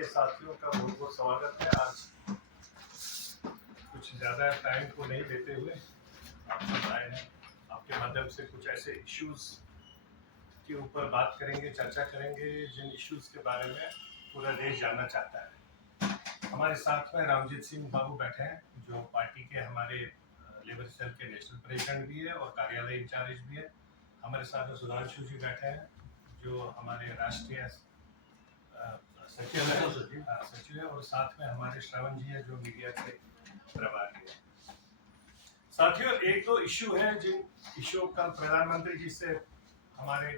के साथियों का बहुत बहुत स्वागत है। आज कुछ ज़्यादा टाइम को नहीं देते हुए आप सब आए हैं। आपके माध्यम से कुछ ऐसे इश्यूज के ऊपर बात करेंगे, चर्चा करेंगे जिन इश्यूज के बारे में पूरा देश जानना चाहता है। हमारे साथ में रामजीत सिंह बाबू बैठे हैं, जो पार्टी के हमारे लेबर सेल के नेशनल प्रेसिडेंट भी है और कार्यालय इंचार्ज भी है। हमारे साथ में सुधांशु जी बैठे हैं, जो हमारे राष्ट्रीय सचिव है, और साथ में हमारे श्रवण जी है, जो मीडिया के प्रभारी है। साथियों, एक दो इश्यू है जिन इश्यू का प्रधानमंत्री जी से हमारे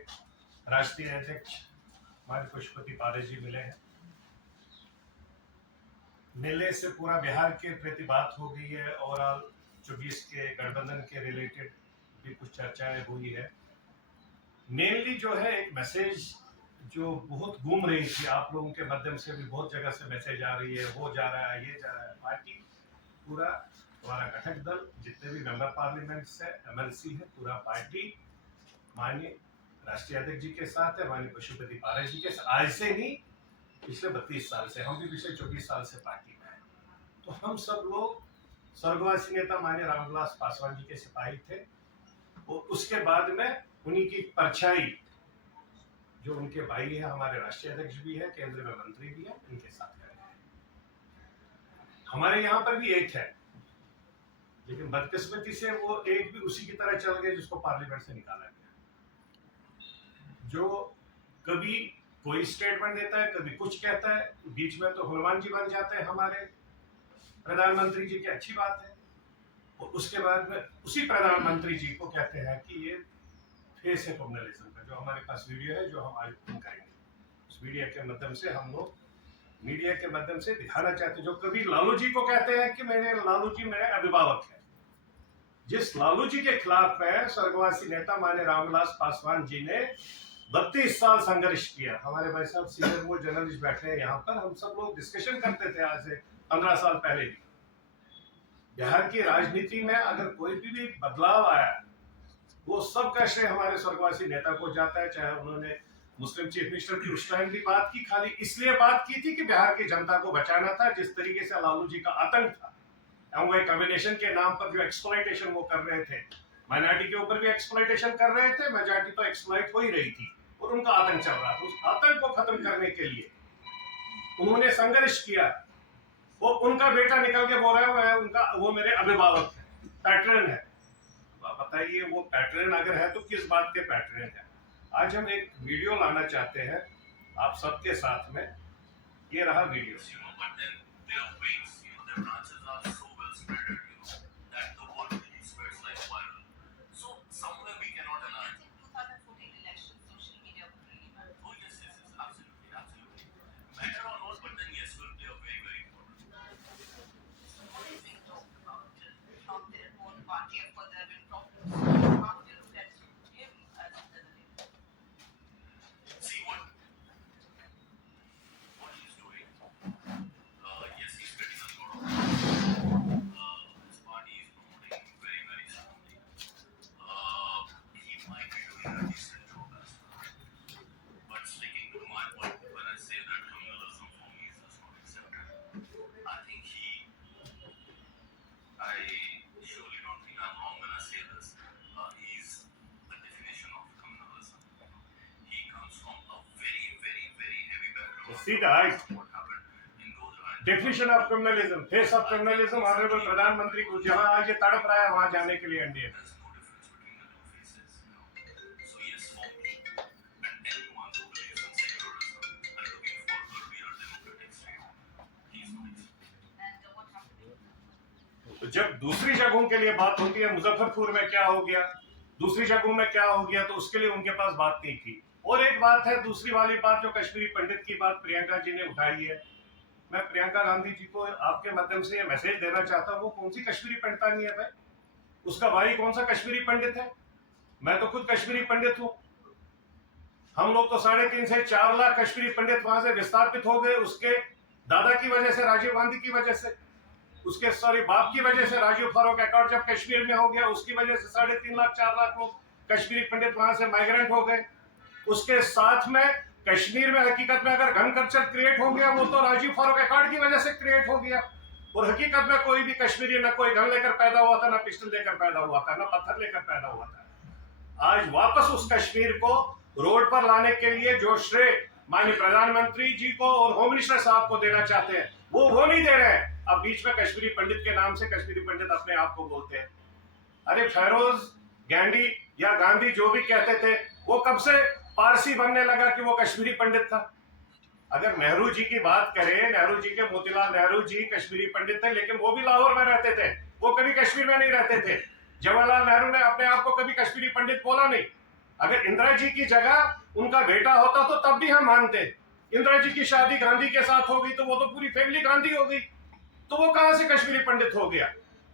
राष्ट्रीय अध्यक्ष हमारे पशुपति पारस जी मिले हैं। मिलने से पूरा बिहार के प्रति बात हो गई है और 24 के गठबंधन के रिलेटेड भी कुछ चर्चाएं हुई है। मेनली जो है एक मैसेज जो बहुत घूम रही थी, आप लोगों के माध्यम से भी बहुत जगह से मैसेज आ रही है, वो जा रहा है, ये जा रहा है। पार्टी पूरा हमारा घटक दल जितने भी मेंबर पार्लियामेंट से MLC है, पूरा पार्टी माननीय राष्ट्रीय अध्यक्ष जी के साथ है, माननीय पशुपति पारस जी के साथ। आज से नहीं, पिछले 32 साल से, हम भी पिछले 24 साल से पार्टी में हैं। तो हम सब लोग स्वर्गवासी नेता माननीय रामविलास पासवान जी के सिपाही थे, और उसके बाद में उन्हीं की परछाई जो उनके भाई है, हमारे राष्ट्रीय अध्यक्ष भी है, केंद्र में मंत्री भी है, उनके साथ कर रहे हैं। हमारे यहाँ पर भी एक है, लेकिन बदकिस्मती से वो एक भी उसी की तरह चल गया जिसको पार्लियामेंट से निकाला गया, जो कभी कोई स्टेटमेंट देता है, कभी कुछ कहता है, बीच में तो हनुमान जी बन जाते हैं हमारे प्रधानमंत्री जी की। अच्छी बात है। और उसके बाद में उसी प्रधानमंत्री जी को कहते हैं कि ये फेस है कम्युनलिज्म का। जो हमारे पास वीडियो है, जो हम आज करेंगे, उस वीडियो के माध्यम से हम लोग मीडिया के माध्यम से दिखाना चाहते हैं। जो कभी लालू जी को कहते हैं कि लालू जी मेरे अभिभावक हैं, जिस लालू जी के खिलाफ में स्वर्गवासी नेता माननीय रामविलास पासवान जी ने 32 साल संघर्ष किया। हमारे भाई साहब सीनियर वो जर्नलिस्ट बैठे हैं यहाँ पर, हम सब लोग डिस्कशन करते थे आज से 15 साल पहले भी। बिहार की राजनीति में अगर कोई भी बदलाव आया, वो सब का श्रेय हमारे स्वर्गवासी नेता को जाता है। चाहे उन्होंने मुस्लिम चीफ मिनिस्टर की उस टाइम भी बात की, खाली इसलिए बात की थी कि बिहार की जनता को बचाना था। जिस तरीके से लालू जी का आतंक था, एमवाई कॉम्बिनेशन के नाम पर जो एक्सप्लॉइटेशन वो कर रहे थे, माइनॉरिटी के ऊपर भी एक्सप्लॉइटेशन कर रहे थे, मेजॉरिटी तो एक्सप्लॉइट हो ही रही थी, और उनका आतंक चल रहा था। उस आतंक को खत्म करने के लिए उन्होंने संघर्ष किया। वो उनका बेटा निकल के बोल रहा है वो मेरे अभिभावक है, पैटर्न है। बताइए, वो पैटर्न अगर है तो किस बात के पैटर्न है? आज हम एक वीडियो लाना चाहते हैं आप सबके साथ में। ये रहा video. See the height. Definition of criminalism, face of criminalism, honourable प्रधानमंत्री को जहां आज ये तड़प रहा है, वहां जाने के लिए एनडीए। तो जब दूसरी जगहों के लिए बात होती है, मुजफ्फरपुर में क्या हो गया, दूसरी जगहों में क्या हो गया, तो उसके लिए उनके पास बात नहीं थी। और एक बात है, दूसरी वाली बात जो कश्मीरी पंडित की बात प्रियंका जी ने उठाई है, मैं प्रियंका गांधी जी को आपके माध्यम से ये मैसेज देना चाहता हूँ। वो कौन सी कश्मीरी पंडितानी है भाई? उसका भाई कौन सा कश्मीरी पंडित है? मैं तो खुद कश्मीरी पंडित हूँ। हम लोग तो 3.5 से 4 लाख कश्मीरी पंडित वहां से विस्थापित हो गए, उसके दादा की वजह से, राजीव गांधी की वजह से, उसके बाप की वजह से। राजीव फारूक अकाउंट जब कश्मीर में हो गया, उसकी वजह से 3.5 लाख 4 लाख लोग कश्मीरी पंडित वहां से माइग्रेंट हो गए। उसके साथ में कश्मीर में हकीकत में अगर गन कल्चर क्रिएट हो गया वो तो राजीव फारूक अकॉर्ड की वजह से क्रिएट हो गया। और हकीकत में कोई भी कश्मीरी ना कोई गन लेकर पैदा हुआ था, ना पिस्टल लेकर पैदा हुआ था, ना पत्थर लेकर पैदा हुआ था। आज वापस उस कश्मीर को रोड पर लाने के लिए जो श्रेय माननीय प्रधानमंत्री जी को और होम मिनिस्टर साहब को देना चाहते हैं वो नहीं दे रहे हैं। अब बीच में कश्मीरी पंडित के नाम से कश्मीरी पंडित अपने आप को बोलते हैं। अरे फिरोज गांधी या गांधी जो भी कहते थे वो कब से पारसी बनने लगा कि वो कश्मीरी पंडित था। अगर नेहरू जी की बात करें, नेहरू जी के मोतीलाल नेहरू जी कश्मीरी पंडित थे, लेकिन वो भी लाहौर में रहते थे, वो कभी कश्मीर में नहीं रहते थे। जवाहरलाल नेहरू ने अपने आप को कभी कश्मीरी पंडित बोला नहीं। अगर इंदिरा जी की जगह उनका बेटा होता तो तब भी हम मानते। इंदिरा जी की शादी गांधी के साथ हो गई तो वो तो पूरी फैमिली गांधी हो गई, तो वो कहां से कश्मीरी पंडित हो गया।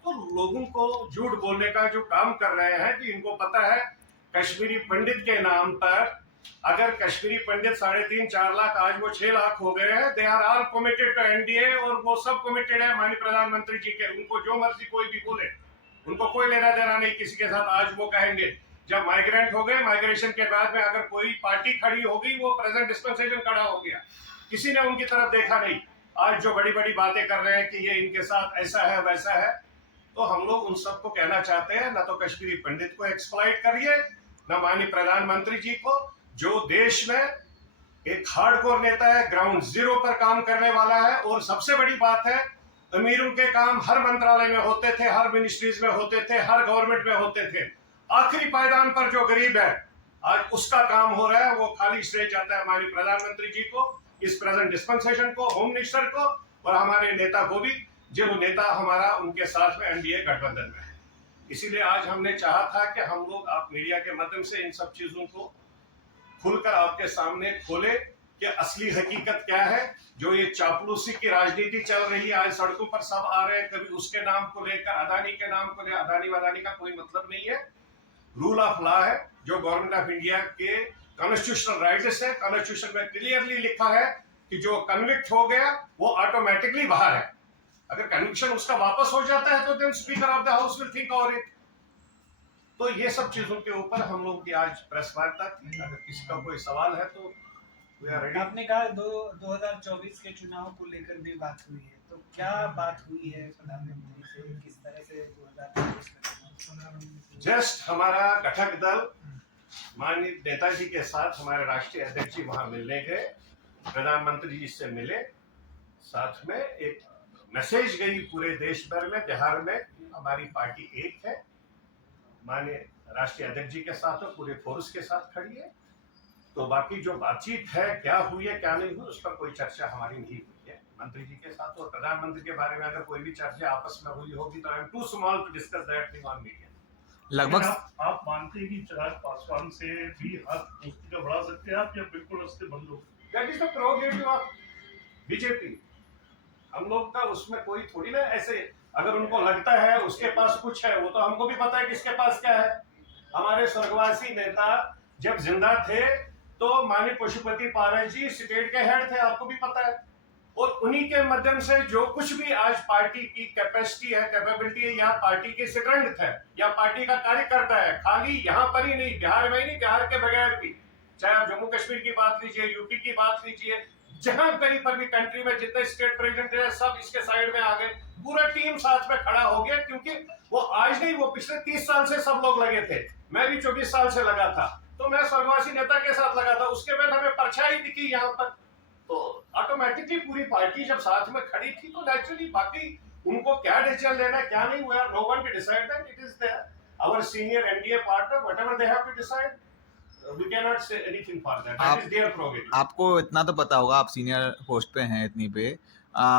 तो लोगों को झूठ बोलने का जो काम कर रहे हैं कि इनको पता है कश्मीरी पंडित के नाम पर अगर कश्मीरी पंडित 3.5-4 लाख, आज वो 6 लाख हो गए हैं। They are all committed to NDA और वो सब कमिटेड है माननीय प्रधानमंत्री जी के। उनको जो मर्जी कोई भी बोले, उनको कोई लेना देना नहीं किसी के साथ। आज वो कहेंगे जब माइग्रेंट हो गए, माइग्रेशन के बाद में अगर कोई पार्टी खड़ी हो गई वो प्रेजेंट डिस्पेंसेशन खड़ा हो गया, किसी ने उनकी तरफ देखा नहीं। आज जो बड़ी बड़ी बातें कर रहे हैं कि ये इनके साथ ऐसा है वैसा है, तो हम लोग उन सबको कहना चाहते हैं ना तो कश्मीरी पंडित को एक्सप्लॉइट करिए, ना माननीय प्रधानमंत्री जी को, जो देश में एक हार्डकोर नेता है, ग्राउंड जीरो पर काम करने वाला है। और सबसे बड़ी बात है, अमीरों के काम हर मंत्रालय में होते थे, हर मिनिस्ट्रीज में होते थे, हर गवर्नमेंट में होते थे। आखिरी पायदान पर जो गरीब है आज उसका काम हो रहा है, वो खाली श्रेय जाता है हमारे प्रधानमंत्री जी को, इस प्रेजेंट डिस्पेंसेशन को, होम मिनिस्टर को और हमारे नेता को भी, जो नेता हमारा उनके साथ में एनडीए गठबंधन में है। इसीलिए आज हमने चाहा था कि हम लोग आप मीडिया के माध्यम से इन सब चीजों को खुलकर आपके सामने खोले कि असली हकीकत क्या है। जो ये चापलूसी की राजनीति चल रही है, आज सड़कों पर सब आ रहे हैं, कभी उसके नाम को लेकर, अदानी के नाम को लेकर। अदानी वदानी का कोई मतलब नहीं है। रूल ऑफ लॉ है जो गवर्नमेंट ऑफ इंडिया के कॉन्स्टिट्यूशनल राइट्स है। कॉन्स्टिट्यूशन में क्लियरली लिखा है कि जो कन्विक्ट हो गया वो ऑटोमेटिकली बाहर है। अगर कन्विक्शन उसका वापस हो जाता है तो then speaker of the house will think over it. तो ये सब चीजों के ऊपर हम लोग की आज प्रेस वार्ता थी। अगर किसी का कोई सवाल है तो वी आर रेडी। आपने कहा 2024 के चुनाव को लेकर भी बात हुई है, तो क्या बात हुई है प्रधानमंत्री से, किस तरह से 2024 का चुनाव? जस्ट हमारा घटक दल माननीय नेताजी के साथ हमारे राष्ट्रीय अध्यक्ष जी वहां मिलने गए, प्रधानमंत्री जी से मिले, साथ में एक मैसेज गई पूरे देश भर में, बिहार में हमारी पार्टी एक है, माननीय राष्ट्रीय अध्यक्ष जी के साथ और पूरे फोर्स के साथ खड़ी है। तो बाकी जो बातचीत है, क्या हुई है क्या नहीं हुई, उस पर कोई चर्चा हमारी नहीं हुई है मंत्री जी के साथ। और प्रधानमंत्री के बारे में अगर कोई भी चर्चा आपस में हुई होगी तो I am too small to discuss that thing on media. लगभग आप मानते हैं कि चिराग पासवान से भी हाथ दोस्ती का बढ़ा सकते हैं आप, या बिल्कुल रास्ते बंद हो? That is the prerogative of BJP. हम लोग का उसमें कोई थोड़ी ना ऐसे, अगर उनको लगता है उसके पास कुछ है, वो तो हमको भी पता है किसके पास क्या है। हमारे स्वर्गवासी नेता जब जिंदा थे तो माननीय पशुपति पारस जी स्टेट के हेड थे, आपको भी पता है। और उन्हीं के माध्यम से जो कुछ भी आज पार्टी की कैपेसिटी है, कैपेबिलिटी है, या पार्टी की स्ट्रेंथ है, या पार्टी का कार्यकर्ता है, खाली यहाँ पर ही नहीं, बिहार में ही नहीं, बिहार के बगैर भी, चाहे आप जम्मू कश्मीर की बात लीजिए, यूपी की बात लीजिए, जहां कहीं पर भी कंट्री में जितने स्टेट प्रेसिडेंट है सब इसके साइड में आ गए, पूरा टीम साथ में खड़ा हो गया। क्योंकि वो आज नहीं, वो पिछले 30 साल से सब लोग लगे थे। मैं भी 24 साल से लगा था, तो मैं स्वर्गवासी नेता के साथ लगा था। उसके बाद हमें परछाई दिखी यहाँ पर, तो ऑटोमेटिकली पूरी पार्टी जब साथ में खड़ी थी तो नेचुरली बाकी उनको क्या डिसीजन लेना है क्या नहीं, we are no one to decide that. It is their our senior NDA partner, whatever they have to decide, we cannot say anything for that. That is their prerogative. आपको इतना तो पता होगा, आप सीनियर पोस्ट पे हैं इतनी पे,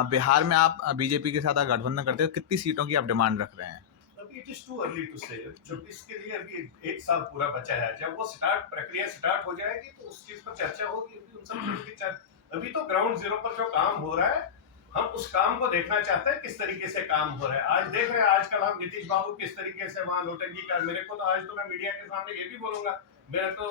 बिहार में आप बीजेपी के साथ गठबंधन करते हो, कितनी सीटों की आप डिमांड रख रहे हैं? अभी it is too early to say. 24 के लिए अभी 1 साल पूरा बचा है। जब वो प्रक्रिया स्टार्ट हो जाएगी तो उस चीज पर चर्चा होगी, उन सब चीजों की चर्चा। अभी तो ग्राउंड जीरो पर जो काम हो रहा है, हम उस काम को देखना चाहते हैं किस तरीके से काम हो रहा है। आज देख रहे हैं आजकल हम नीतीश बाबू किस तरीके से वहां नोटंकी कर, मेरे को तो आज तो मैं मीडिया के सामने ये भी बोलूंगा, मैं तो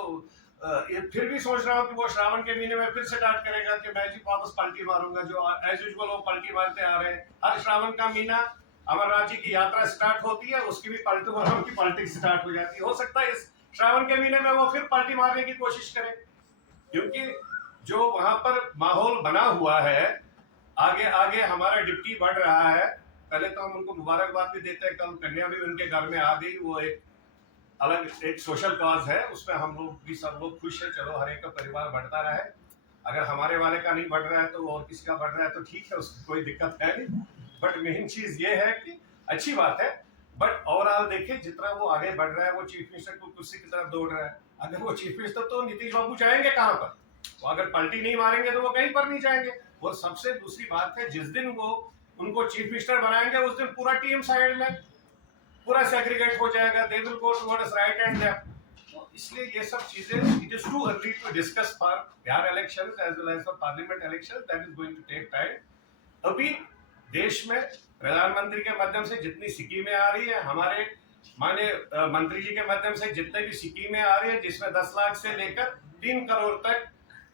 फिर भी सोच रहा हूँ कि वो श्रावण के महीने में फिर से स्टार्ट करेगा कि मैं जी वापस पलटी मारूंगा, जो एज यूजुअल वो पलटी मारते आ रहे हैं। हर श्रावण का महीना अमरनाथ जी की यात्रा स्टार्ट होती है, उसकी भी पलटी स्टार्ट हो जाती है। हो सकता है इस श्रावण के महीने में वो फिर पलटी मारने की कोशिश करे, क्योंकि जो वहां पर माहौल बना हुआ है, आगे आगे हमारा डिप्टी बढ़ रहा है। पहले तो हम उनको मुबारकबाद भी देते हैं, कल कन्या भी उनके घर में आ गई, वो एक अलग एक सोशल कॉज है, उसमें हम लोग भी सब लोग खुश है। चलो हर एक का परिवार बढ़ता रहे, अगर हमारे वाले का नहीं बढ़ रहा है तो और किसी का बढ़ रहा है तो ठीक है, उसकी कोई दिक्कत है नहीं। बट मेन चीज ये है कि अच्छी बात है, बट ओवरऑल देखिए जितना वो आगे बढ़ रहा है, वो चीफ मिनिस्टर को कुर्सी की तरफ दौड़ रहा है। अगर वो चीफ मिनिस्टर, तो नीतीश बाबू जाएंगे कहाँ पर? वो अगर पलटी नहीं मारेंगे तो वो कहीं पर नहीं जाएंगे। और सबसे दूसरी बात है, जिस दिन वो उनको चीफ मिनिस्टर बनाएंगे उस दिन पूरा टीम साइड में, पूरा सेग्रीगेट हो जाएगा, they will go towards right and left. तो इसलिए ये सब चीजें, it is too early to discuss for Bihar elections as well as for parliament elections, that is going to take time. अभी देश में प्रधानमंत्री के माध्यम से जितनी स्कीमें आ रही है, हमारे माननीय मंत्री जी के माध्यम से जितने भी स्कीमें आ रही है, जिसमें 10 लाख से लेकर 3 करोड़ तक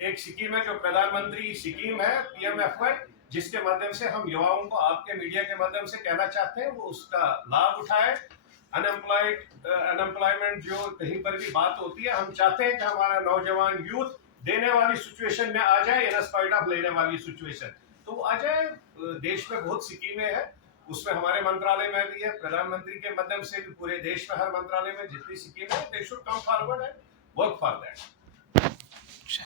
एक स्कीम है जो प्रधानमंत्री स्कीम है PMFY, जिसके माध्यम से हम युवाओं को आपके मीडिया के माध्यम से कहना चाहते हैं वो उसका लाभ उठाए। अनएम्प्लॉयमेंट जो कहीं पर भी बात होती है, हम चाहते हैं कि हमारा नौजवान यूथ देने वाली सिचुएशन में आ जाए, इन स्पाइट ऑफ लेने वाली सिचुएशन, तो आ जाए। देश में बहुत स्कीमें हैं, उसमें हमारे मंत्रालय में भी है, प्रधानमंत्री के माध्यम से भी पूरे देश में हर मंत्रालय में जितनी स्कीमें है, they should come forward and work for that.